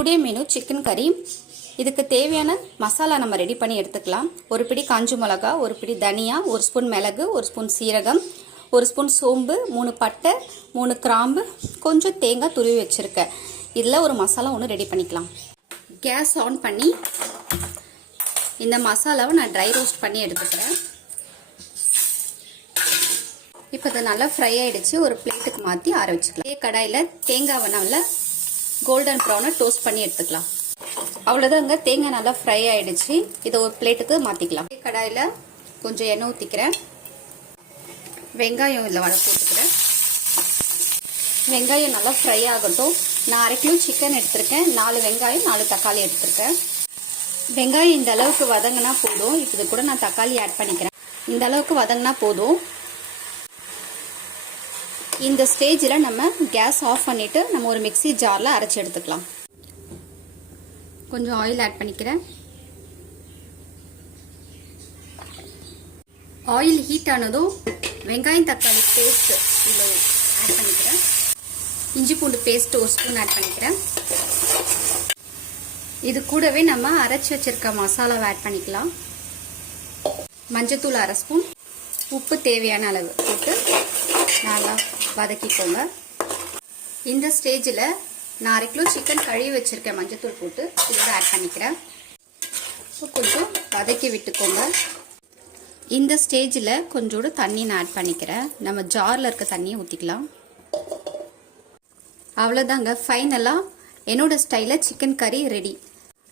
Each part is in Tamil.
டுடே மெனு சிக்கன் கறி. இதுக்கு தேவையான மசாலா நம்ம ரெடி பண்ணி எடுத்துக்கலாம். ஒரு பிடி காஞ்ச மிளகா, ஒரு பிடி தனியா, ஒரு ஸ்பூன் மிளகு, ஒரு ஸ்பூன் சீரகம், ஒரு ஸ்பூன் சோம்பு, 3 பட்டை, 3 கிராம்பு, கொஞ்சம் தேங்காய் துருவி வச்சிருக்கேன். இதில் ஒரு மசாலா ஒன்று ரெடி பண்ணிக்கலாம். கேஸ் ஆன் பண்ணி இந்த மசாலாவை நான் ட்ரை ரோஸ்ட் பண்ணி எடுத்துக்கிறேன். இப்போ இது நல்லா ஃப்ரை ஆகிடுச்சு. ஒரு பிளேட்டுக்கு மாற்றி ஆற வச்சுக்கலாம். இதே கடாயில் தேங்காவை நல்லா கோல்டன் ப்ரௌனை டோஸ்ட் பண்ணி எடுத்துக்கலாம். அவ்வளோதாங்க, தேங்காய் நல்லா ஃப்ரை ஆகிடுச்சு. இதை ஒரு பிளேட்டுக்கு மாற்றிக்கலாம். இதே கடாயில் கொஞ்சம் எண்ணெய் ஊற்றிக்கிறேன். வெங்காயம் இதில் போட்டுக்கிறேன். வெங்காயம் நல்லா ஃப்ரை ஆகட்டும். நான் 1/2 கிலோ சிக்கன் எடுத்திருக்கேன். 4 வெங்காயம் 4 தக்காளி எடுத்திருக்கேன். வெங்காயம் இந்த அளவுக்கு வதங்கினா போதும். இது கூட நான் தக்காளி ஆட் பண்ணிக்கிறேன். இந்த அளவுக்கு வதங்கினா போதும். இந்த ஸ்டேஜில் நம்ம கேஸ் ஆஃப் பண்ணிவிட்டு நம்ம ஒரு மிக்ஸி ஜாரில் அரைச்சி எடுத்துக்கலாம். கொஞ்சம் ஆயில் ஆட் பண்ணிக்கிறேன். ஆயில் ஹீட் ஆனதும் வெங்காயம் தக்காளி பேஸ்ட் இதில் ஆட் பண்ணிக்கிறேன். இஞ்சி பூண்டு பேஸ்ட் ஒரு ஸ்பூன் ஆட் பண்ணிக்கிறேன். இது கூடவே நம்ம அரைச்சி வச்சிருக்க மசாலாவை ஆட் பண்ணிக்கலாம். மஞ்சத்தூள் 1/2 ஸ்பூன், உப்பு தேவையான அளவு போட்டு நல்லா வதக்கிக்கோங்க. இந்த ஸ்டேஜில் நான் 1/2 கிலோ சிக்கன் கழுவி வச்சிருக்கேன். மஞ்சத்தூள் போட்டு இதோட ஆட் பண்ணிக்கிறேன். கொஞ்சம் வதக்கி விட்டுக்கோங்க. இந்த ஸ்டேஜில் கொஞ்சோடு தண்ணி நான் ஆட் பண்ணிக்கிறேன். நம்ம ஜாரில் இருக்க தண்ணியை ஊற்றிக்கலாம். அவ்வளோதாங்க, ஃபைனலாக என்னோட ஸ்டைலில் சிக்கன் கறி ரெடி.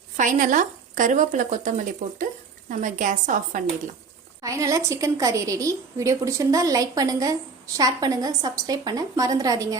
ஃபைனலாக கருவேப்பிலை கொத்தமல்லி போட்டு நம்ம கேஸை ஆஃப் பண்ணிடலாம். ஃபைனலாக சிக்கன் கறி ரெடி. வீடியோ பிடிச்சிருந்தா லைக் பண்ணுங்கள், ஷேர் பண்ணுங்கள், சப்ஸ்கிரைப் பண்ண மறந்துடாதீங்க.